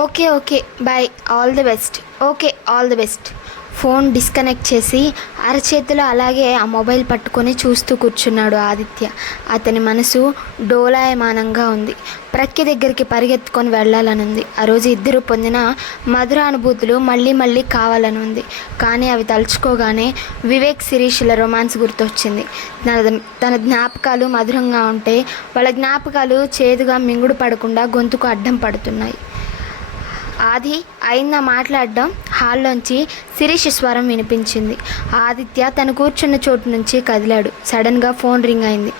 Okay okay bye, all the best. Okay, all the best. Phone disconnect చేసి అరచేతిలో అలాగే ఆ మొబైల్ పట్టుకొని చూస్తూ కూర్చున్నాడు ఆదిత్య. అతని మనసు డోలాయమానంగా ఉంది. ప్రక్య దగ్గరికి పరిగెత్తుకొని వెళ్ళాలనుంది. ఆ రోజు ఇద్దరు పొందిన మధుర అనుభూతులు మళ్ళీ మళ్ళీ కావాలని ఉంది. కానీ అవి తలుచుకోగానే వివేక్ శిరీష్ల రొమాన్స్ గుర్తొచ్చింది. తన జ్ఞాపకాలు మధురంగా ఉంటే వాళ్ళ జ్ఞాపకాలు చేదుగా మింగుడు పడకుండా గొంతుకు అడ్డం పడుతున్నాయి. ఆది అయిందా మాట్లాడడం? హాల్లోంచి శిరీష్ స్వరం వినిపించింది. ఆదిత్య తను కూర్చున్న చోటు నుంచి కదిలాడు. సడన్గా ఫోన్ రింగ్ అయింది.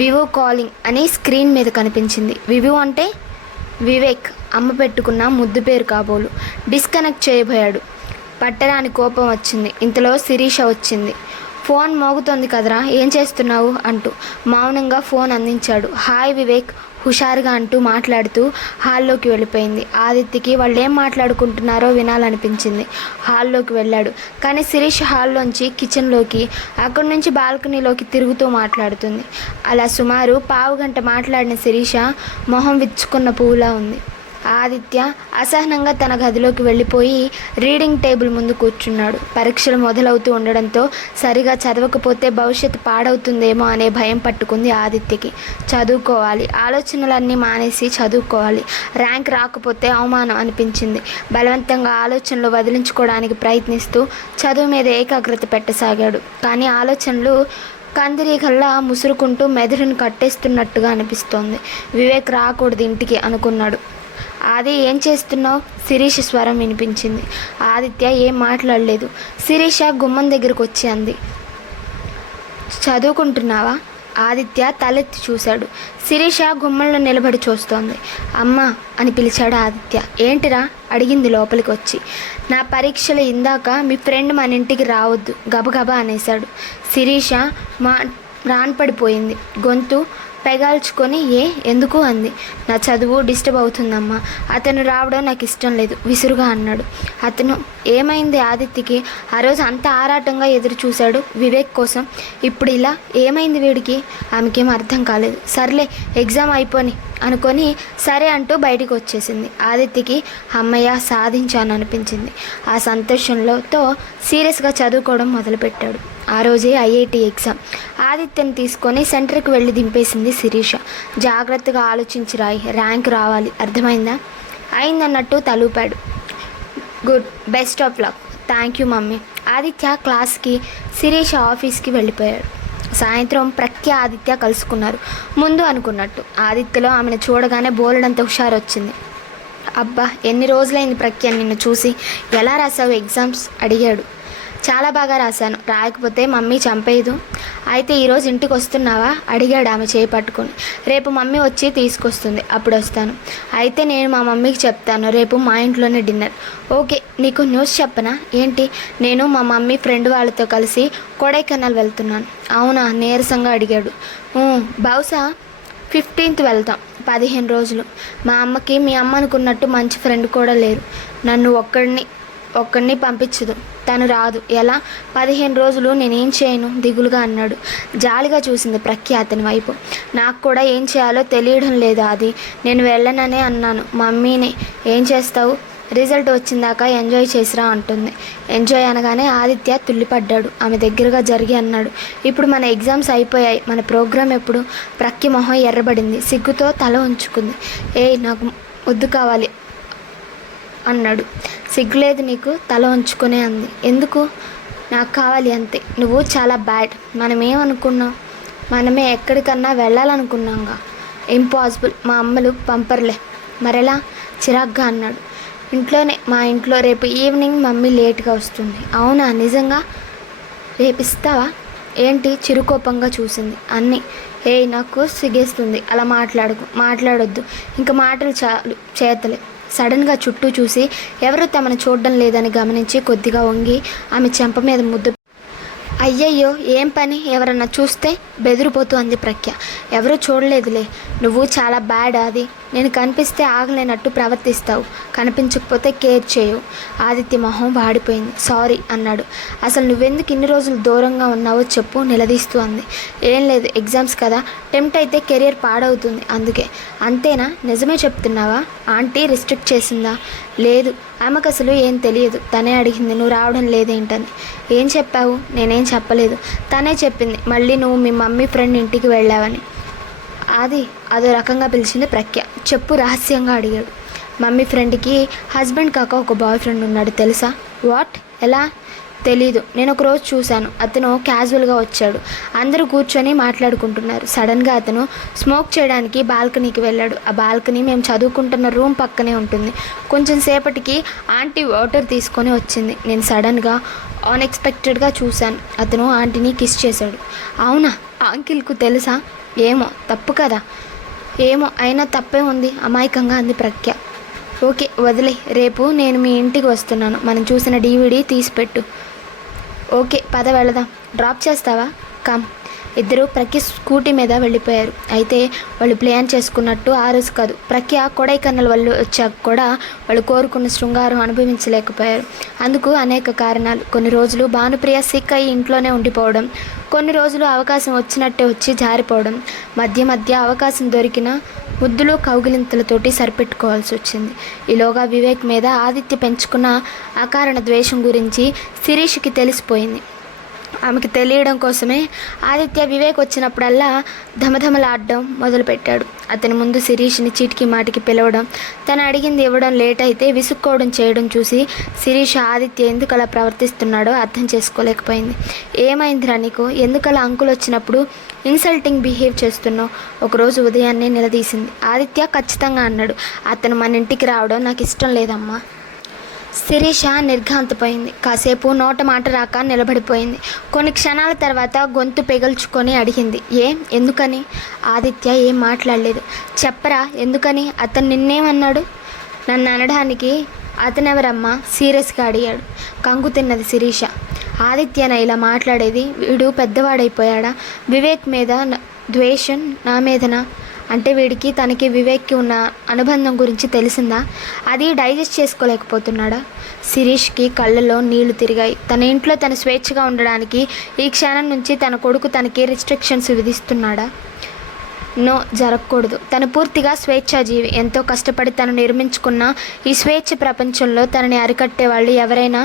వివో కాలింగ్ అని స్క్రీన్ మీద కనిపించింది. వివో అంటే వివేక్ అమ్మ పెట్టుకున్న ముద్దు పేరు కాబోలు. డిస్కనెక్ట్ చేయబోయాడు. పట్టరాని కోపం వచ్చింది. ఇంతలో శిరీష వచ్చింది. ఫోన్ మోగుతోంది కదరా, ఏం చేస్తున్నావు అంటూ మౌనంగా ఫోన్ అందించాడు. హాయ్ వివేక్, హుషారుగా అంటూ మాట్లాడుతూ హాల్లోకి వెళ్ళిపోయింది. ఆదిత్యకి వాళ్ళు ఏం మాట్లాడుకుంటున్నారో వినాలనిపించింది. హాల్లోకి వెళ్ళాడు. కానీ శిరీష్ హాల్లోంచి కిచెన్లోకి, అక్కడి నుంచి బాల్కనీలోకి తిరుగుతూ మాట్లాడుతుంది. అలా సుమారు పావుగంట మాట్లాడిన శిరీష మొహం విచ్చుకున్న పువ్వులా ఉంది. ఆదిత్య అసహనంగా తన గదిలోకి వెళ్ళిపోయి రీడింగ్ టేబుల్ ముందు కూర్చున్నాడు. పరీక్షలు మొదలవుతూ ఉండడంతో సరిగా చదవకపోతే భవిష్యత్తు పాడవుతుందేమో అనే భయం పట్టుకుంది ఆదిత్యకి. చదువుకోవాలి, ఆలోచనలన్నీ మానేసి చదువుకోవాలి. ర్యాంక్ రాకపోతే అవమానం అనిపించింది. బలవంతంగా ఆలోచనలు వదిలించుకోవడానికి ప్రయత్నిస్తూ చదువు మీద ఏకాగ్రత పెట్టసాగాడు. కానీ ఆలోచనలు కందిరీగల్లా ముసురుకుంటూ మెదడును కట్టేస్తున్నట్టుగా అనిపిస్తోంది. వివేక్ రాకూడదు ఇంటికి అనుకున్నాడు. ఆది ఏం చేస్తున్నావు? శిరీష స్వరం వినిపించింది. ఆదిత్య ఏం మాట్లాడలేదు. శిరీష గుమ్మం దగ్గరకు వచ్చి అంది, చదువుకుంటున్నావా? ఆదిత్య తలెత్తి చూశాడు. శిరీష గుమ్మంలో నిలబడి చూస్తోంది. అమ్మా అని పిలిచాడు ఆదిత్య. ఏంటిరా అడిగింది లోపలికి వచ్చి. నా పరీక్షలు ఇందాక మీ ఫ్రెండ్ మన ఇంటికి రావద్దు గబగబా అనేశాడు. శిరీష రాన్పడిపోయింది. గొంతు పెగాల్చుకొని ఎందుకు అంది. నా చదువు డిస్టర్బ్ అవుతుందమ్మా, అతను రావడం నాకు ఇష్టం లేదు విసురుగా అన్నాడు. అతను ఏమైంది ఆదిత్యకి? ఆ రోజు అంత ఆరాటంగా ఎదురు చూశాడు వివేక్ కోసం. ఇప్పుడు ఇలా ఏమైంది వీడికి? ఆమెకేం అర్థం కాలేదు. సర్లే ఎగ్జామ్ అయిపోని అనుకొని సరే అంటూ బయటికి వచ్చేసింది. ఆదిత్యకి అమ్మయ్య సాధించాను అనిపించింది. ఆ సంతోషంలోతో సీరియస్గా చదువుకోవడం మొదలుపెట్టాడు. ఆ రోజే ఐఐటి ఎగ్జామ్. ఆదిత్యని తీసుకొని సెంటర్కి వెళ్ళి దింపేసింది శిరీష. జాగ్రత్తగా ఆలోచించి రాయి, ర్యాంక్ రావాలి, అర్థమైందా? అయిందన్నట్టు తలూపాడు. Good, best of luck. Thank you mummy. Aditya క్లాస్కి, శిరీష ఆఫీస్కి వెళ్ళిపోయాడు. సాయంత్రం ప్రఖ్య ఆదిత్య కలుసుకున్నారు. ముందు అనుకున్నట్టు ఆదిత్యలో ఆమెను చూడగానే బోలెడంత హుషారు వచ్చింది. అబ్బా ఎన్ని రోజులైంది ప్రఖ్య నిన్ను చూసి, ఎలా రాసావు ఎగ్జామ్స్ అడిగాడు. చాలా బాగా రాశాను, రాయకపోతే మమ్మీ చంపేయదు. అయితే ఈరోజు ఇంటికి వస్తున్నావా అడిగాడు ఆమె చేయి పట్టుకొని. రేపు మమ్మీ వచ్చి తీసుకొస్తుంది, అప్పుడు వస్తాను. అయితే నేను మా మమ్మీకి చెప్తాను, రేపు మా ఇంట్లోనే డిన్నర్. ఓకే, నీకు న్యూస్ చెప్పనా? ఏంటి? నేను మా మమ్మీ ఫ్రెండ్ వాళ్ళతో కలిసి కొడైకెనాల్ వెళ్తున్నాను. అవునా? నీరసంగా అడిగాడు. బహుశా 15th వెళ్తాం, 15 రోజులు. మా అమ్మకి మీ అమ్మ అనుకున్నట్టు మంచి ఫ్రెండ్ కూడా లేరు. నన్ను ఒక్కడిని పంపించదు, తను రాదు. ఎలా? 15 రోజులు నేనేం చేయను దిగులుగా అన్నాడు. జాలిగా చూసింది ప్రఖ్య అతని వైపు. నాకు కూడా ఏం చేయాలో తెలియడం లేదు. అది నేను వెళ్ళననే అన్నాను మమ్మీని. ఏం చేస్తావు? రిజల్ట్ వచ్చిందాక ఎంజాయ్ చేసిరా అంటుంది. ఎంజాయ్ అనగానే ఆదిత్య తుల్లిపడ్డాడు. ఆమె దగ్గరగా జరిగి అన్నాడు, ఇప్పుడు మన ఎగ్జామ్స్ అయిపోయాయి, మన ప్రోగ్రాం ఎప్పుడు? ప్రఖ్య మొహం ఎర్రబడింది. సిగ్గుతో తల ఉంచుకుంది. నాకు వద్దు కావాలి అన్నాడు. సిగ్గులేదు నీకు? తల ఉంచుకునే అంది. ఎందుకు? నాకు కావాలి అంతే. నువ్వు చాలా బ్యాడ్. మనమేమనుకున్నాం? మనమే ఎక్కడికన్నా వెళ్ళాలనుకున్నాంగా. ఇంపాసిబుల్, మా అమ్మలు పంపర్లే. మరెలా? చిరాగ్గా అన్నాడు. ఇంట్లోనే, మా ఇంట్లో. రేపు ఈవినింగ్ మమ్మీ లేట్గా వస్తుంది. అవునా? నిజంగా? రేపు ఇస్తావా? ఏంటి? చిరుకోపంగా చూసింది. అన్నీ. నాకు సిగేస్తుంది, అలా మాట్లాడొద్దు. ఇంకా మాటలు చాలు, చేతలే. సడన్గా చుట్టూ చూసి ఎవరూ తమను చూడడం లేదని గమనించి కొద్దిగా వంగి ఆమె చెంప మీద ముద్దు. అయ్యయ్యో ఏం పని? ఎవరన్నా చూస్తే? బెదిరిపోతూ అంది ప్రఖ్య. ఎవరూ చూడలేదులే, నువ్వు చాలా బ్యాడ్. అది నేను కనిపిస్తే ఆగలేనట్టు ప్రవర్తిస్తావు, కనిపించకపోతే కేర్ చేయవు. ఆదిత్య మొహం వాడిపోయింది. సారీ అన్నాడు. అసలు నువ్వెందుకు ఇన్ని రోజులు దూరంగా ఉన్నావో చెప్పు నిలదీస్తూ అంది. ఏం లేదు, ఎగ్జామ్స్ కదా, టెంప్ట్ అయితే కెరియర్ పాడవుతుంది అందుకే. అంతేనా? నిజమే చెప్తున్నావా? ఆంటీ రిస్ట్రిక్ట్ చేసిందా? లేదు, ఆమెకు అసలు ఏం తెలియదు. తనే అడిగింది నువ్వు రావడం లేదేంటని. ఏం చెప్పావు? నేనేం చెప్పలేదు. తనే చెప్పింది మళ్ళీ నువ్వు మీ మమ్మీ ఫ్రెండ్ ఇంటికి వెళ్ళావని. అది అదో రకంగా పిలిచింది ప్రఖ్య. చెప్పు రహస్యంగా అడిగాడు. మమ్మీ ఫ్రెండ్కి హస్బెండ్ కాక ఒక బాయ్ ఫ్రెండ్ ఉన్నాడు తెలుసా? వాట్? ఎలా? తెలీదు. నేను ఒకరోజు చూశాను. అతను క్యాజువల్గా వచ్చాడు. అందరూ కూర్చొని మాట్లాడుకుంటున్నారు. సడన్గా అతను స్మోక్ చేయడానికి బాల్కనీకి వెళ్ళాడు. ఆ బాల్కనీ మేము చదువుకుంటున్న రూమ్ పక్కనే ఉంటుంది. కొంచెం సేపటికి ఆంటీ వాటర్ తీసుకొని వచ్చింది. నేను సడన్గా అన్ఎక్స్పెక్టెడ్గా చూశాను. అతను ఆంటీని కిస్ చేశాడు. అవునా? అంకిల్కు తెలుసా? ఏమో, తప్పు కదా. ఏమో, అయినా తప్పే ఉంది అమాయకంగా అంది ప్రఖ్య. ఓకే వదిలే, రేపు నేను మీ ఇంటికి వస్తున్నాను. మనం చూసిన DVD తీసిపెట్టు. ఓకే పద వెళదాం. డ్రాప్ చేస్తావా? కమ్. ఇద్దరు ప్రఖ్య స్కూటీ మీద వెళ్ళిపోయారు. అయితే వాళ్ళు ప్లాన్ చేసుకున్నట్టు ఆ రోజు కాదు. ప్రఖ్య కొడైకన్నల్ వాళ్ళు వచ్చాక కూడా వాళ్ళు కోరుకున్న శృంగారం అనుభవించలేకపోయారు. అందుకు అనేక కారణాలు. కొన్ని రోజులు భానుప్రియ సిక్ అయ్యి ఇంట్లోనే ఉండిపోవడం, కొన్ని రోజులు అవకాశం వచ్చినట్టే వచ్చి జారిపోవడం, మధ్య మధ్య అవకాశం దొరికిన ముద్దులు కౌగిలింతలతోటి సరిపెట్టుకోవాల్సి వచ్చింది. ఈలోగా వివేక్ మీద ఆదిత్య పెంచుకున్న అకారణ ద్వేషం గురించి శిరీష్కి తెలిసిపోయింది. ఆమెకు తెలియడం కోసమే ఆదిత్య వివేక్ వచ్చినప్పుడల్లా ధమధమలాడడం మొదలుపెట్టాడు. అతని ముందు శిరీష్ని చీటికి మాటికి పిలవడం, తను అడిగింది ఇవ్వడం, లేట్ అయితే విసుక్కోవడం చేయడం చూసి శిరీష్ ఆదిత్య ఎందుకు అలా ప్రవర్తిస్తున్నాడో అర్థం చేసుకోలేకపోయింది. ఏమైందిరా నీకు? ఎందుకలా అంకుల్ వచ్చినప్పుడు ఇన్సల్టింగ్ బిహేవ్ చేస్తున్నావు? ఒకరోజు ఉదయాన్నే నిలదీసింది. ఆదిత్య ఖచ్చితంగా అన్నాడు. అతను మన ఇంటికి రావడం నాకు ఇష్టం లేదమ్మా. శిరీష నిర్ఘాంతపోయింది. కాసేపు నోట మాట రాక నిలబడిపోయింది. కొన్ని క్షణాల తర్వాత గొంతు పెగల్చుకొని అడిగింది, ఎందుకని? ఆదిత్య ఏం మాట్లాడలేదు. చెప్పరా ఎందుకని? అతను నిన్నేమన్నాడు? నన్ను అనడానికి అతనెవరమ్మా? సీరియస్గా అడిగాడు. కంగు తిన్నది శిరీష. ఆదిత్యన ఇలా మాట్లాడేది? వీడు పెద్దవాడైపోయాడా? వివేక్ మీద ద్వేషం నా మీదనా? అంటే వీడికి తనకి వివేక్కి ఉన్న అనుబంధం గురించి తెలిసిందా? అది డైజెస్ట్ చేసుకోలేకపోతున్నాడా? శిరీష్కి కళ్ళలో నీళ్లు తిరిగాయి. తన ఇంట్లో తన స్వేచ్ఛగా ఉండడానికి ఈ క్షణం నుంచి తన కొడుకు తనకి రిస్ట్రిక్షన్స్ విధిస్తున్నాడా? నో, జరగకూడదు. తను పూర్తిగా స్వేచ్ఛాజీవి. ఎంతో కష్టపడి తను నిర్మించుకున్న ఈ స్వేచ్ఛ ప్రపంచంలో తనని అరికట్టే వాళ్ళు ఎవరైనా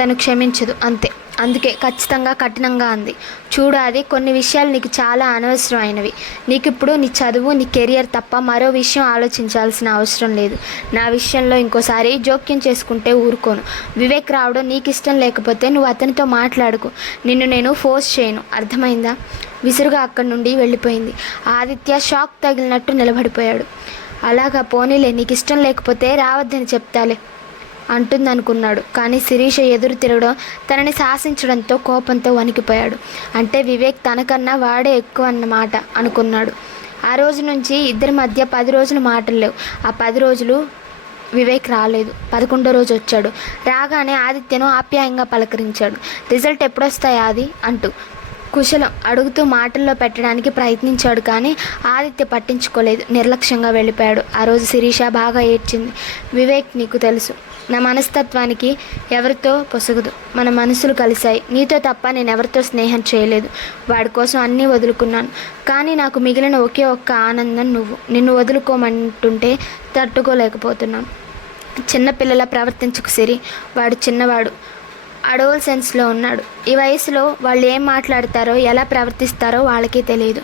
తను క్షమించదు, అంతే. అందుకే ఖచ్చితంగా కఠినంగా అంది. చూడు, అది కొన్ని విషయాలు నీకు చాలా అనవసరమైనవి. నీకు ఇప్పుడు నీ చదువు, నీ కెరియర్ తప్ప మరో విషయం ఆలోచించాల్సిన అవసరం లేదు. నా విషయంలో ఇంకోసారి జోక్యం చేసుకుంటే ఊరుకోను. వివేక్ రావడం నీకు ఇష్టం లేకపోతే నువ్వు అతనితో మాట్లాడుకు. నిన్ను నేను ఫోర్స్ చేయను, అర్థమైందా? విసురుగా అక్కడి నుండి వెళ్ళిపోయింది. ఆదిత్య షాక్ తగిలినట్టు నిలబడిపోయాడు. అలాగా, పోనీలే, నీకు ఇష్టం లేకపోతే రావద్దని చెప్తాలే అంటుందనుకున్నాడు. కానీ శిరీష ఎదురు తిరగడం, తనని శాసించడంతో కోపంతో వణికిపోయాడు. అంటే వివేక్ తనకన్నా వాడే ఎక్కువ అన్నమాట అనుకున్నాడు. ఆ రోజు నుంచి ఇద్దరి మధ్య 10 రోజులు మాటలు లేవు. ఆ 10 రోజులు వివేక్ రాలేదు. 11వ రోజు వచ్చాడు. రాగానే ఆదిత్యను ఆప్యాయంగా పలకరించాడు. రిజల్ట్ ఎప్పుడొస్తాయి ఆది అంటూ కుశలం అడుగుతూ మాటల్లో పెట్టడానికి ప్రయత్నించాడు. కానీ ఆదిత్య పట్టించుకోలేదు. నిర్లక్ష్యంగా వెళ్ళిపోయాడు. ఆ రోజు శిరీష బాగా ఏడ్చింది. వివేక్, నీకు తెలుసు నా మనస్తత్వానికి ఎవరితో పొసగదు. మన మనసులు కలిశాయి. నీతో తప్ప నేను ఎవరితో స్నేహం చేయలేదు. వాడి కోసం అన్నీ వదులుకున్నాను. కానీ నాకు మిగిలిన ఒకే ఒక్క ఆనందం నువ్వు. నిన్ను వదులుకోమంటుంటే తట్టుకోలేకపోతున్నాను. చిన్నపిల్లల ప్రవర్తించకు సిరి. వాడు చిన్నవాడు, అడోల్సెన్స్లో ఉన్నాడు. ఈ వయసులో వాళ్ళు ఏం మాట్లాడతారో, ఎలా ప్రవర్తిస్తారో వాళ్ళకే తెలియదు.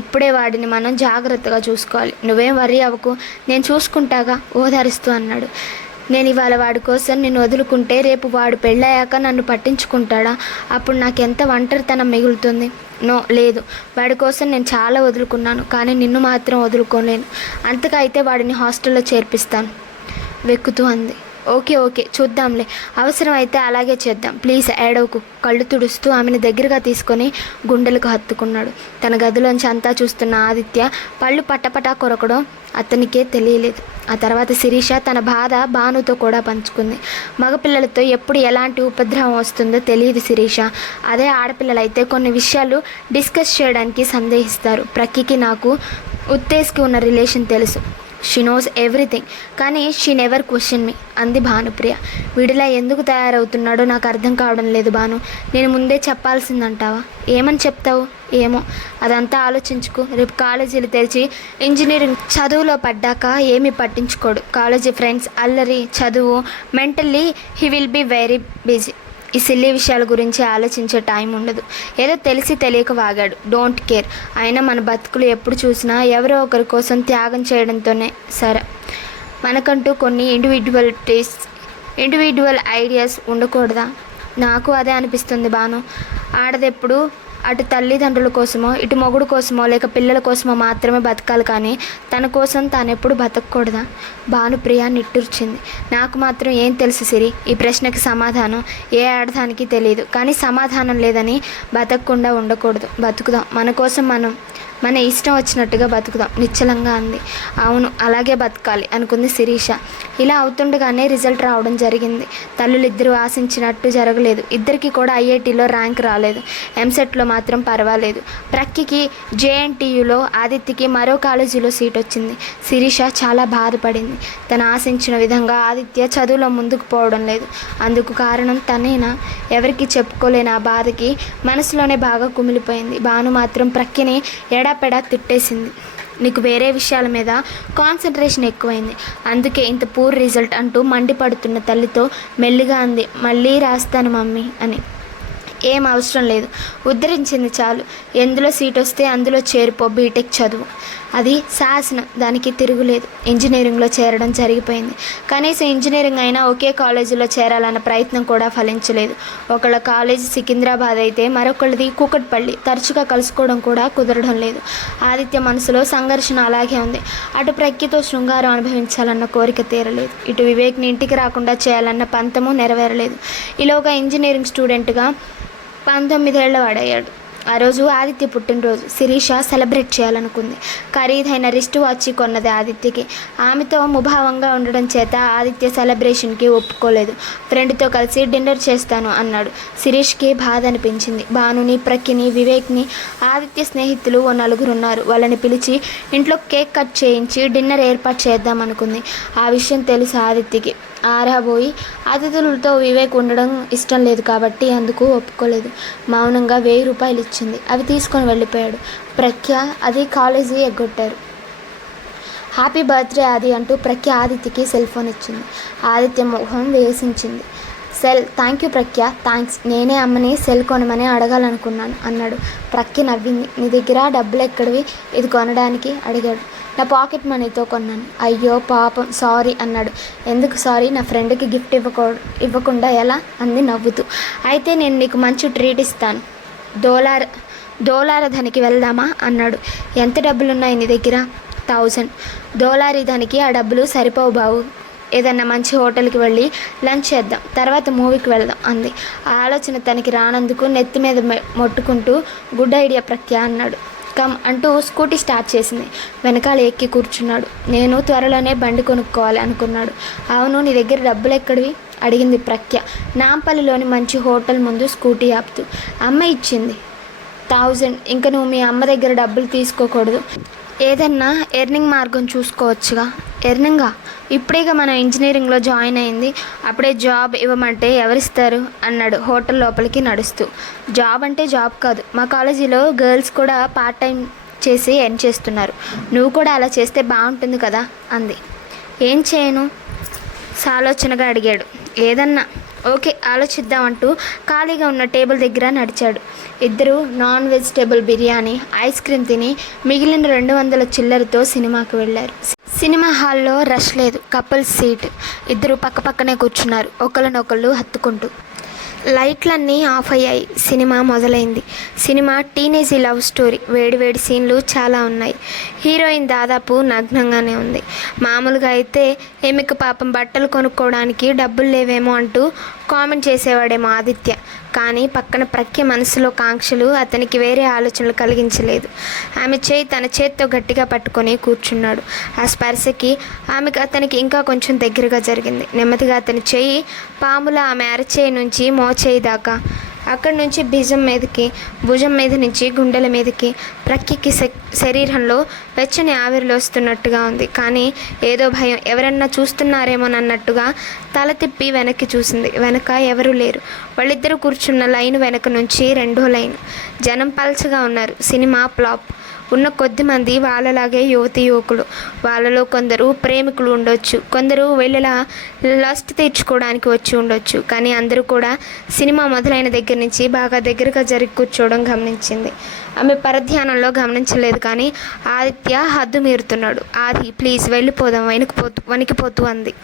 ఇప్పుడే వాడిని మనం జాగ్రత్తగా చూసుకోవాలి. నువ్వేం వర్రీ అవ్వకు, నేను చూసుకుంటాగా ఓదారుస్తూ అన్నాడు. నేను ఇవాళ వాడి కోసం నిన్ను వదులుకుంటే రేపు వాడు పెళ్ళయ్యాక నన్ను పట్టించుకుంటాడా? అప్పుడు నాకెంత ఒంటరితనం మిగులుతుంది? నో, లేదు. వాడి కోసం నేను చాలా వదులుకున్నాను, కానీ నిన్ను మాత్రం వదులుకోలేను. అంతగా అయితే వాడిని హాస్టల్లో చేర్పిస్తాను వెక్కుతూ అంది. ఓకే, చూద్దాంలే. అవసరమైతే అలాగే చేద్దాం. ప్లీజ్ ఏడవకు. కళ్ళు తుడుస్తూ ఆమెను దగ్గరగా తీసుకొని గుండెలకు హత్తుకున్నాడు. తన గదిలోంచి అంతా చూస్తున్న ఆదిత్య పళ్ళు పటపటా కొరకడం అతనికే తెలియలేదు. ఆ తర్వాత శిరీష తన బాధ భానుతో కూడా పంచుకుంది. మగపిల్లలతో ఎప్పుడు ఎలాంటి ఉపద్రవం వస్తుందో తెలియదు శిరీష. అదే ఆడపిల్లలైతే కొన్ని విషయాలు డిస్కస్ చేయడానికి సందేహిస్తారు. ప్రక్కికి నాకు ఉత్తేజ్కి ఉన్న రిలేషన్ తెలుసు. షీ నోస్ ఎవ్రీథింగ్, కానీ షీ నెవర్ క్వశ్చన్ మీ అంది భానుప్రియ. వీడిలా ఎందుకు తయారవుతున్నాడో నాకు అర్థం కావడం లేదు భాను. నేను ముందే చెప్పాల్సిందంటావా? ఏమని చెప్తావు? ఏమో, అదంతా ఆలోచించుకో. రేపు కాలేజీలు తెరిచి ఇంజనీరింగ్ చదువులో పడ్డాక ఏమీ పట్టించుకోడు. కాలేజీ ఫ్రెండ్స్, అల్లరి, చదువు, mentally he will be very busy. ఈ సిల్లీ విషయాల గురించి ఆలోచించే టైం ఉండదు. ఏదో తెలిసి తెలియక వాగాడు. Don't care. అయినా మన బతుకులు ఎప్పుడు చూసినా ఎవరో ఒకరి కోసం త్యాగం చేయడంతోనే. సరే, మనకంటూ కొన్ని ఇండివిజువల్ ఐడియాస్ ఉండకూడదా? నాకు అదే అనిపిస్తుంది భాను. ఆడదెప్పుడు అటు తల్లిదండ్రుల కోసమో, ఇటు మొగుడు కోసమో, లేక పిల్లల కోసమో మాత్రమే బతకాలి, కానీ తన కోసం తానెప్పుడు బతకూడదా? భానుప్రియ నిట్టూర్చింది. నాకు మాత్రం ఏం తెలుసు సిరి? ఈ ప్రశ్నకి సమాధానం ఏ ఆడదానికి తెలియదు. కానీ సమాధానం లేదని బతకకుండా ఉండకూడదు. బతుకుదాం, మన కోసం మనం, మన ఇష్టం వచ్చినట్టుగా బతుకుదాం నిశ్చలంగా అంది. అవును, అలాగే బతకాలి అనుకుంది శిరీష. ఇలా అవుతుండగానే రిజల్ట్ రావడం జరిగింది. తల్లులిద్దరూ ఆశించినట్టు జరగలేదు. ఇద్దరికి కూడా ఐఐటీలో ర్యాంక్ రాలేదు. ఎంసెట్లో మాత్రం పర్వాలేదు. ప్రక్కికి జేఎన్టీయూలో, ఆదిత్యకి మరో కాలేజీలో సీట్ వచ్చింది. శిరీష చాలా బాధపడింది. తను ఆశించిన విధంగా ఆదిత్య చదువులో ముందుకు పోవడం లేదు. అందుకు కారణం తనేనా? ఎవరికి చెప్పుకోలేని ఆ బాధకి మనసులోనే బాగా కుమిలిపోయింది. భాను మాత్రం ప్రక్కిని ఎడాపెడా తిట్టేసింది. నీకు వేరే విషయాల మీద కాన్సన్ట్రేషన్ ఎక్కువైంది, అందుకే ఇంత పూర్ రిజల్ట్ అంటూ మండిపడుతున్న తల్లితో మెల్లిగా అంది. మళ్ళీ రాస్తాను మమ్మీ అని. ఏం అవసరం లేదు, ఉద్ధరించింది చాలు. ఎందులో సీట్ వస్తే అందులో చేరిపో. బీటెక్ చదువు, అది శాసనం, దానికి తిరుగులేదు. ఇంజనీరింగ్లో చేరడం జరిగిపోయింది. కనీసం ఇంజనీరింగ్ అయినా ఒకే కాలేజీలో చేరాలన్న ప్రయత్నం కూడా ఫలించలేదు. ఒకళ్ళ కాలేజీ సికింద్రాబాద్ అయితే మరొకళ్ళది కూకట్పల్లి. తరచుగా కలుసుకోవడం కూడా కుదరడం లేదు. ఆదిత్య మనసులో సంఘర్షణ అలాగే ఉంది. అటు ప్రక్కితో శృంగారం అనుభవించాలన్న కోరిక తీరలేదు. ఇటు వివేక్ని ఇంటికి రాకుండా చేయాలన్న పంతము నెరవేరలేదు. ఈలోగా ఇంజనీరింగ్ స్టూడెంట్గా 19 ఏళ్ల వాడయ్యాడు. ఆ రోజు ఆదిత్య పుట్టినరోజు. శిరీష సెలబ్రేట్ చేయాలనుకుంది. ఖరీదైన రిస్ట్ వాచ్ కొన్నది ఆదిత్యకి. ఆమెతో ముభావంగా ఉండడం చేత ఆదిత్య సెలబ్రేషన్కి ఒప్పుకోలేదు. ఫ్రెండ్తో కలిసి డిన్నర్ చేస్తాను అన్నాడు. శిరీష్కి బాధ అనిపించింది. భానుని, ప్రక్కిని, వివేక్ని, ఆదిత్య స్నేహితులు ఓ 4 ఉన్నారు. వాళ్ళని పిలిచి ఇంట్లో కేక్ కట్ చేయించి డిన్నర్ ఏర్పాటు చేద్దామనుకుంది. ఆ విషయం తెలుసు ఆదిత్యకి. ఆరాబోయి అతిథులతో వివేక్ ఉండడం ఇష్టం లేదు కాబట్టి అందుకు ఒప్పుకోలేదు. మౌనంగా 1000 రూపాయలు ఇచ్చింది. అవి తీసుకొని వెళ్ళిపోయాడు. ప్రఖ్య అది కాలేజీ ఎగ్గొట్టారు. హ్యాపీ బర్త్డే ఆది అంటూ ప్రఖ్య ఆదిత్యకి సెల్ ఫోన్ ఇచ్చింది. ఆదిత్య మొహం వేసించింది. Thank you Prakhya, thanks. నేనే అమ్మని సెల్ కొనమని అడగాలనుకున్నాను అన్నాడు. ప్రఖ్య నవ్వింది. నీ దగ్గర డబ్బులు ఎక్కడివి ఇది కొనడానికి అడిగాడు. నా పాకెట్ మనీతో కొన్నాను. అయ్యో పాపం, సారీ అన్నాడు. ఎందుకు సారీ? నా ఫ్రెండ్కి గిఫ్ట్ ఇవ్వకుండా ఎలా అంది నవ్వుతూ. అయితే నేను నీకు మంచి ట్రీట్ ఇస్తాను. దోలారధనికి వెళ్దామా అన్నాడు. ఎంత డబ్బులున్నాయి నీ దగ్గర? 1000. దోలారిధనికి ఆ డబ్బులు సరిపోవు బావు. ఏదన్నా మంచి హోటల్కి వెళ్ళి లంచ్ చేద్దాం, తర్వాత మూవీకి వెళ్దాం అంది. ఆ ఆలోచన తనకి రానందుకు నెత్తి మీద మొట్టుకుంటూ గుడ్ ఐడియా ప్రఖ్య అన్నాడు. కమ్ అంటూ స్కూటీ స్టార్ట్ చేసింది. వెనకాల ఎక్కి కూర్చున్నాడు. నేను త్వరలోనే బండి కొనుక్కోవాలి అనుకున్నాడు. అవును, నీ దగ్గర డబ్బులు ఎక్కడివి అడిగింది ప్రఖ్య నాంపల్లిలోని మంచి హోటల్ ముందు స్కూటీ ఆపుతూ. అమ్మ ఇచ్చింది 1000. ఇంకా నువ్వు మీ అమ్మ దగ్గర డబ్బులు తీసుకోకూడదు. ఏదన్నా ఎర్నింగ్ మార్గం చూసుకోవచ్చుగా. ఎర్నింగా? ఇప్పుడేగా మనం ఇంజనీరింగ్లో జాయిన్ అయింది, అప్పుడే జాబ్ ఇవ్వమంటే ఎవరిస్తారు అన్నాడు హోటల్ లోపలికి నడుస్తూ. జాబ్ అంటే జాబ్ కాదు, మా కాలేజీలో గర్ల్స్ కూడా పార్ట్ టైం చేసి ఎర్న్ చేస్తున్నారు. నువ్వు కూడా అలా చేస్తే బాగుంటుంది కదా అంది. ఏం చేయను సాలోచనగా అడిగాడు. ఏదన్నా ఓకే ఆలోచిద్దామంటూ ఖాళీగా ఉన్న టేబుల్ దగ్గర నడిచాడు. ఇద్దరు non vegetable biryani, ice cream తిని మిగిలిన 200 చిల్లరతో సినిమాకి వెళ్ళారు. సినిమా హాల్లో రష్ లేదు. Couples seat. ఇద్దరు పక్కపక్కనే కూర్చున్నారు, ఒకళ్ళనొకళ్ళు హత్తుకుంటూ. లైట్లన్నీ ఆఫ్ అయ్యాయి. సినిమా మొదలైంది. Cinema teenage love story. వేడివేడి సీన్లు చాలా ఉన్నాయి. హీరోయిన్ దాదాపు నగ్నంగానే ఉంది. మామూలుగా అయితే ఈమెకు పాపం బట్టలు కొనుక్కోవడానికి డబ్బులు లేవేమో అంటూ కామెంట్ చేసేవాడేమో ఆదిత్య. కానీ పక్కన ప్రఖ్య మనసులో కాంక్షలు అతనికి వేరే ఆలోచనలు కలిగించలేదు. ఆమె చేయి తన చేత్తో గట్టిగా పట్టుకొని కూర్చున్నాడు. ఆ స్పర్శకి ఆమెకు అతనికి ఇంకా కొంచెం దగ్గరగా జరిగింది. నెమ్మదిగా అతని చేయి పాముల ఆమె అరచేయి నుంచి మోచేయి దాకా అక్కడి నుంచి భుజం మీద నుంచి గుండెల మీదకి ప్రక్యకి శరీరంలో వెచ్చని ఆవిరిలో వస్తున్నట్టుగా ఉంది. కానీ ఏదో భయం, ఎవరన్నా చూస్తున్నారేమోనన్నట్టుగా తల తిప్పి వెనక్కి చూసింది. వెనక ఎవరూ లేరు. వాళ్ళిద్దరూ కూర్చున్న లైన్ వెనక నుంచి రెండో లైన్. జనం పల్చగా ఉన్నారు. Cinema flop. ఉన్న కొద్దిమంది వాళ్ళలాగే యువతి యువకులు. వాళ్ళలో కొందరు ప్రేమికులు ఉండొచ్చు, కొందరు వెళ్ళలా లస్ట్ తీర్చుకోవడానికి వచ్చి ఉండొచ్చు. కానీ అందరూ కూడా సినిమా మొదలైన దగ్గర నుంచి బాగా దగ్గరగా జరిగి కూర్చోవడం గమనించింది. ఆమె పరధ్యానంలో గమనించలేదు. కానీ ఆదిత్య హద్దు మీరుతున్నాడు. ఆది, ప్లీజ్ వెళ్ళిపోదాం, వణికిపోతూ అంది.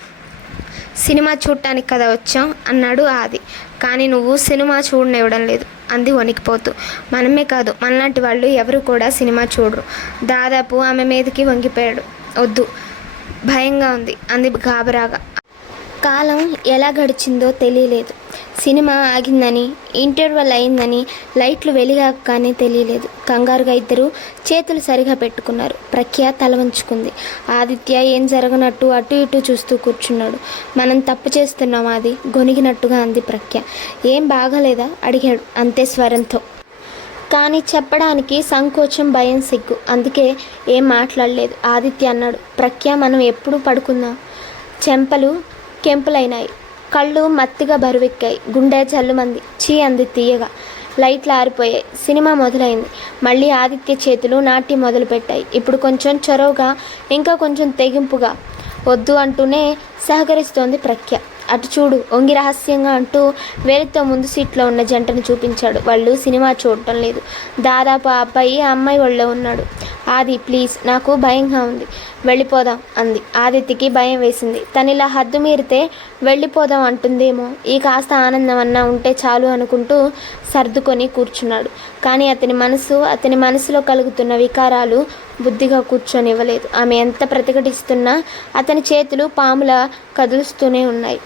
సినిమా చూడటానికి కదా వచ్చాం అన్నాడు ఆది. కానీ నువ్వు సినిమా చూడనివ్వడం లేదు అంది వణికిపోతూ. మనమే కాదు, మనలాంటి వాళ్ళు ఎవరు కూడా సినిమా చూడరు. దాదాపు ఆమె మీదకి వంగిపోయాడు. వద్దు, భయంగా ఉంది అంది గాబరాగా. కాలం ఎలా గడిచిందో తెలియలేదు. సినిమా ఆగిందని, ఇంటర్వెల్ అయిందని, లైట్లు వెలిగాక కానీ తెలియలేదు. కంగారుగా ఇద్దరు చేతులు సరిగా పెట్టుకున్నారు. ప్రఖ్య తల వంచుకుంది. ఆదిత్య ఏం జరగనట్టు అటు ఇటు చూస్తూ కూర్చున్నాడు. మనం తప్పు చేస్తున్నాం అది, గొనిగినట్టుగా అంది ప్రఖ్య. ఏం బాగాలేదా అడిగాడు అంతే స్వరంతో. కానీ చెప్పడానికి సంకోచం, భయం, సిగ్గు. అందుకే ఏం మాట్లాడలేదు. ఆదిత్య అన్నాడు. ప్రఖ్య, మనం ఎప్పుడు పడుకుందాం? చెంపలు కెంపులైనాయి, కళ్ళు మత్తుగా బరువెక్కాయి, గుండె జల్లుమంది. చీ అంది తీయగా. లైట్లు ఆరిపోయాయి. సినిమా మొదలైంది. మళ్ళీ ఆదిత్య చేతులు నాట్యం మొదలుపెట్టాయి. ఇప్పుడు కొంచెం చొరవగా, ఇంకా కొంచెం తెగింపుగా. వద్దు అంటూనే సహకరిస్తోంది ప్రఖ్య. అటు చూడు ఒంగి రహస్యంగా అంటూ వేలితో ముందు సీట్లో ఉన్న జంటను చూపించాడు. వాళ్ళు సినిమా చూడటం లేదు. దాదాపు ఆ అబ్బాయి ఆ అమ్మాయి ఒళ్ళో ఉన్నాడు. ఆది, ప్లీజ్, నాకు భయంగా ఉంది, వెళ్ళిపోదాం అంది. ఆదిత్యకి భయం వేసింది. తనిలా హద్దు మీరితే వెళ్ళిపోదాం అంటుందేమో, ఈ కాస్త ఆనందం అన్నా ఉంటే చాలు అనుకుంటూ సర్దుకొని కూర్చున్నాడు. కానీ అతని మనసులో కలుగుతున్న వికారాలు బుద్ధిగా కూర్చొనివ్వలేదు. ఆమె ఎంత ప్రతిఘటిస్తున్నా అతని చేతులు పాములా కదులుస్తూనే ఉన్నాయి.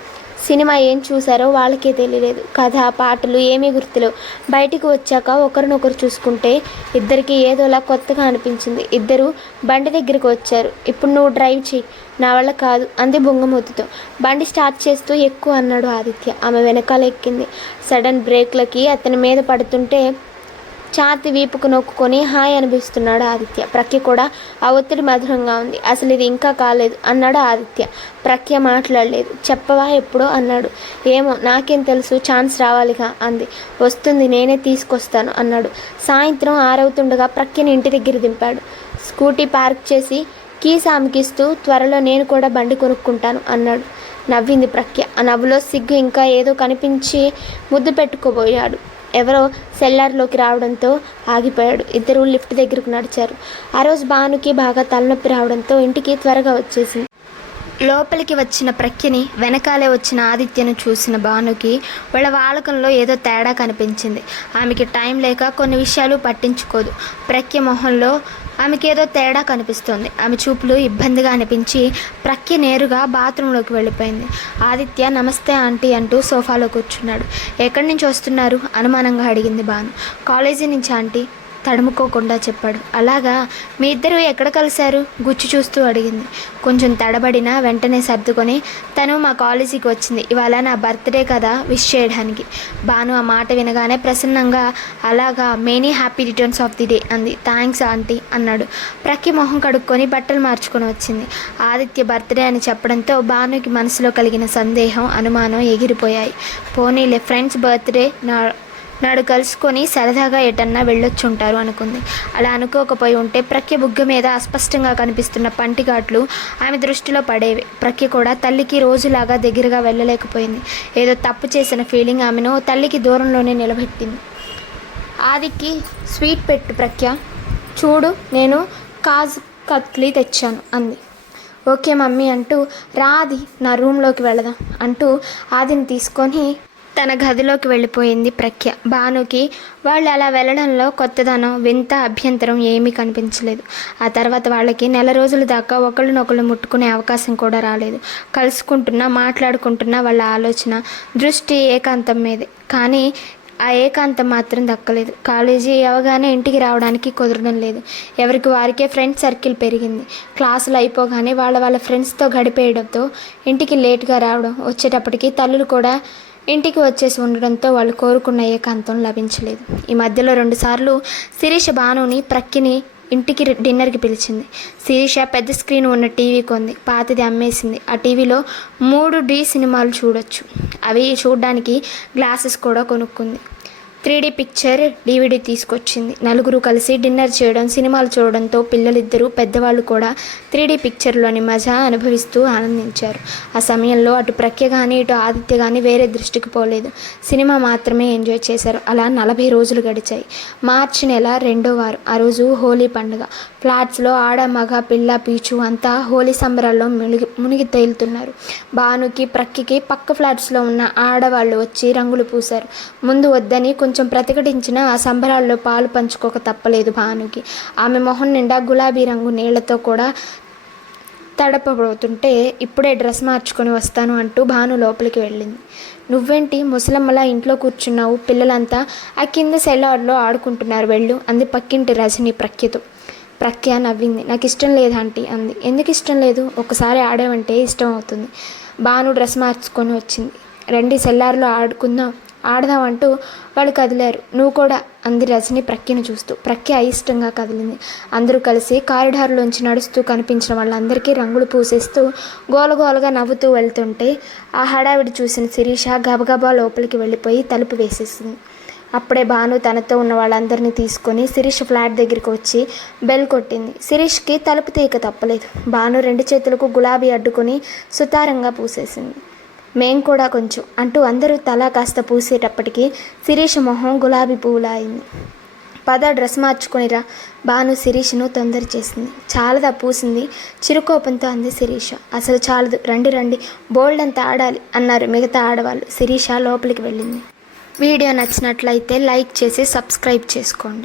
సినిమా ఏం చూశారో వాళ్ళకే తెలియలేదు. కథ, పాటలు ఏమీ గుర్తులేవు. బయటికి వచ్చాక ఒకరినొకరు చూసుకుంటే ఇద్దరికి ఏదోలా కొత్తగా అనిపించింది. ఇద్దరు బండి దగ్గరికి వచ్చారు. ఇప్పుడు నువ్వు డ్రైవ్ చెయ్యి, నా వల్ల కాదు అంది బొంగమూతితో. బండి స్టార్ట్ చేస్తూ ఎక్కువ అన్నాడు ఆదిత్య. ఆమె వెనకాల ఎక్కింది. సడన్ బ్రేక్లకి అతని మీద పడుతుంటే ఛాతి వీపుకు నొక్కుకొని హాయ్ అనిపిస్తున్నాడు ఆదిత్య. ప్రఖ్య కూడా ఆ ఒత్తిడి మధురంగా ఉంది. అసలు ఇది ఇంకా కాలేదు అన్నాడు ఆదిత్య. ప్రఖ్య మాట్లాడలేదు. చెప్పవా ఎప్పుడో అన్నాడు. ఏమో నాకేం తెలుసు, ఛాన్స్ రావాలిగా అంది. వస్తుంది, నేనే తీసుకొస్తాను అన్నాడు. సాయంత్రం 6 అవుతుండగా ప్రఖ్యని ఇంటి దగ్గర దింపాడు. స్కూటీ పార్క్ చేసి కీస్ ఆమెకిస్తూ త్వరలో నేను కూడా బండి కొనుక్కుంటాను అన్నాడు. నవ్వింది ప్రఖ్య. ఆ నవ్వులో సిగ్గు ఇంకా ఏదో కనిపించి ముద్దు పెట్టుకోబోయాడు. ఎవరో సెల్లార్లోకి రావడంతో ఆగిపోయాడు. ఇద్దరు లిఫ్ట్ దగ్గరకు నడిచారు. ఆ రోజు భానుకి బాగా తలనొప్పి రావడంతో ఇంటికి త్వరగా వచ్చేసింది. లోపలికి వచ్చిన ప్రఖ్యని వెనకాలే వచ్చిన ఆదిత్యను చూసిన భానుకి వాళ్ళ వాలకంలో ఏదో తేడా కనిపించింది. ఆమెకి టైం లేక కొన్ని విషయాలు పట్టించుకోదు. ప్రఖ్య మొహంలో ఆమెకేదో తేడా కనిపిస్తోంది. ఆమె చూపులు ఇబ్బందిగా అనిపించి ప్రఖ్య నేరుగా బాత్రూంలోకి వెళ్ళిపోయింది. ఆదిత్య నమస్తే ఆంటీ అంటూ సోఫాలో కూర్చున్నాడు. ఎక్కడి నుంచి వస్తున్నారు అనుమానంగా అడిగింది భాను. కాలేజీ నుంచి ఆంటీ తడుముకోకుండా చెప్పాడు. అలాగా, మీ ఇద్దరు ఎక్కడ కలిశారు గుచ్చి చూస్తూ అడిగింది. కొంచెం తడబడినా వెంటనే సర్దుకొని తను మా కాలేజీకి వచ్చింది, ఇవాళ నా బర్త్డే కదా విష్ చేయడానికి. భాను ఆ మాట వినగానే ప్రసన్నంగా, అలాగా, many happy returns of the day అంది. థ్యాంక్స్ ఆంటీ అన్నాడు. ప్రఖ్య మొహం కడుక్కొని బట్టలు మార్చుకొని వచ్చింది. ఆదిత్య బర్త్డే అని చెప్పడంతో భానుకి మనసులో కలిగిన సందేహం, అనుమానం ఎగిరిపోయాయి. పోనీలే, ఫ్రెండ్స్ బర్త్డే నాడు కలుసుకొని సరదాగా ఎటన్నా వెళ్ళొచ్చుంటారు అనుకుంది. అలా అనుకోకపోయి ఉంటే ప్రఖ్య బుగ్గ మీద అస్పష్టంగా కనిపిస్తున్న పంటిఘాట్లు ఆమె దృష్టిలో పడేవి. ప్రఖ్య కూడా తల్లికి రోజులాగా దగ్గరగా వెళ్ళలేకపోయింది. ఏదో తప్పు చేసిన ఫీలింగ్ ఆమెను తల్లికి దూరంలోనే నిలబెట్టింది. ఆదికి స్వీట్ పెట్టు ప్రఖ్య, చూడు నేను కాజు కత్లీ తెచ్చాను అంది. ఓకే మమ్మీ అంటూ రాది నా రూమ్లోకి వెళదాం అంటూ ఆదిని తీసుకొని తన గదిలోకి వెళ్ళిపోయింది ప్రఖ్య. భానుకి వాళ్ళు అలా వెళ్ళడంలో కొత్తదనం, వింత, అభ్యంతరం ఏమీ కనిపించలేదు. ఆ తర్వాత వాళ్ళకి నెల రోజుల దాకా ఒకళ్ళనొకళ్ళు ముట్టుకునే అవకాశం కూడా రాలేదు. కలుసుకుంటున్నా, మాట్లాడుకుంటున్నా వాళ్ళ ఆలోచన, దృష్టి ఏకాంతం మీదే. కానీ ఆ ఏకాంతం మాత్రం దక్కలేదు. కాలేజీ అవగానే ఇంటికి రావడానికి కుదరడం లేదు. ఎవరికి వారికే ఫ్రెండ్ సర్కిల్ పెరిగింది. క్లాసులు అయిపోగానే వాళ్ళ ఫ్రెండ్స్తో గడిపేయడంతో ఇంటికి లేట్గా రావడం, వచ్చేటప్పటికి తల్లులు కూడా ఇంటికి వచ్చేసి ఉండడంతో వాళ్ళు కోరుకున్న ఏకాంతం లభించలేదు. ఈ మధ్యలో 2 సార్లు శిరీష భానుని ప్రక్కిని ఇంటికి డిన్నర్కి పిలిచింది. శిరీష పెద్ద స్క్రీన్ ఉన్న టీవీ కొంది, పాతది అమ్మేసింది. ఆ టీవీలో 3D సినిమాలు చూడొచ్చు. అవి చూడడానికి గ్లాసెస్ కూడా కొనుక్కుంది. 3D పిక్చర్ DVD తీసుకొచ్చింది. నలుగురు కలిసి డిన్నర్ చేయడం, సినిమాలు చూడడంతో పిల్లలిద్దరూ పెద్దవాళ్ళు కూడా 3D పిక్చర్లోని మజా అనుభవిస్తూ ఆనందించారు. ఆ సమయంలో అటు ప్రఖ్య కానీ ఇటు ఆదిత్య కానీ వేరే దృష్టికి పోలేదు. సినిమా మాత్రమే ఎంజాయ్ చేశారు. అలా 40 రోజులు గడిచాయి. మార్చి నెల 2వ వారం. ఆ రోజు హోలీ పండుగ. ఫ్లాట్స్లో ఆడ మగ పిల్ల పీచు అంతా హోలీ సంబరాల్లో మునిగి తేలుతున్నారు. భానుకి ప్రక్కికి పక్క ఫ్లాట్స్లో ఉన్న ఆడవాళ్ళు వచ్చి రంగులు పూశారు. ముందు వద్దని కొంచెం ప్రతిఘటించిన ఆ సంబరాల్లో పాలు పంచుకోక తప్పలేదు భానుకి. ఆమె మొహం నిండా గులాబీ రంగు నీళ్లతో కూడా తడపబోతుంటే ఇప్పుడే డ్రెస్ మార్చుకొని వస్తాను అంటూ భాను లోపలికి వెళ్ళింది. నువ్వేంటి ముసలమ్మలా ఇంట్లో కూర్చున్నావు? పిల్లలంతా ఆ కింద సెల్లార్లో ఆడుకుంటున్నారు, వెళ్ళు అంది పక్కింటి రజని ప్రఖ్యతో. ప్రఖ్య నవ్వింది. నాకు ఇష్టం లేదు ఆంటీ అంది. ఎందుకు ఇష్టం లేదు? ఒకసారి ఆడావంటే ఇష్టం అవుతుంది. భాను డ్రెస్ మార్చుకొని వచ్చింది. రండి సెల్లార్లో ఆడదామంటూ వాళ్ళు కదిలారు. నువ్వు కూడా అంది రజని ప్రఖ్యను చూస్తూ. ప్రఖ్య అయిష్టంగా కదిలింది. అందరూ కలిసి కారిడార్లోంచి నడుస్తూ కనిపించిన వాళ్ళందరికీ రంగులు పూసేస్తూ గోలగోలగా నవ్వుతూ వెళ్తుంటే ఆ హడావిడి చూసిన శిరీష గబగబా లోపలికి వెళ్ళిపోయి తలుపు వేసేసింది. అప్పుడే భాను తనతో ఉన్న వాళ్ళందరినీ తీసుకొని శిరీష్ ఫ్లాట్ దగ్గరికి వచ్చి బెల్ కొట్టింది. శిరీష్కి తలుపు తీయక తప్పలేదు. భాను 2 చేతులకు గులాబీ అడ్డుకొని సుతారంగా పూసేసింది. మేం కూడా కొంచెం అంటూ అందరూ తలా కాస్త పూసేటప్పటికీ శిరీష్ మొహం గులాబీ పువ్వులా అయింది. పద డ్రెస్ మార్చుకొనిరా భాను శిరీష్ను తొందర చేసింది. చాలదా పూసింది? చిరుకోపంతో అంది శిరీష. అసలు చాలదు, రండి రండి, బోల్డ్ అంతా ఆడాలి అన్నారు మిగతా ఆడవాళ్ళు. శిరీష లోపలికి వెళ్ళింది. వీడియో నచ్చినట్లయితే లైక్ చేసి సబ్స్క్రైబ్ చేసుకోండి.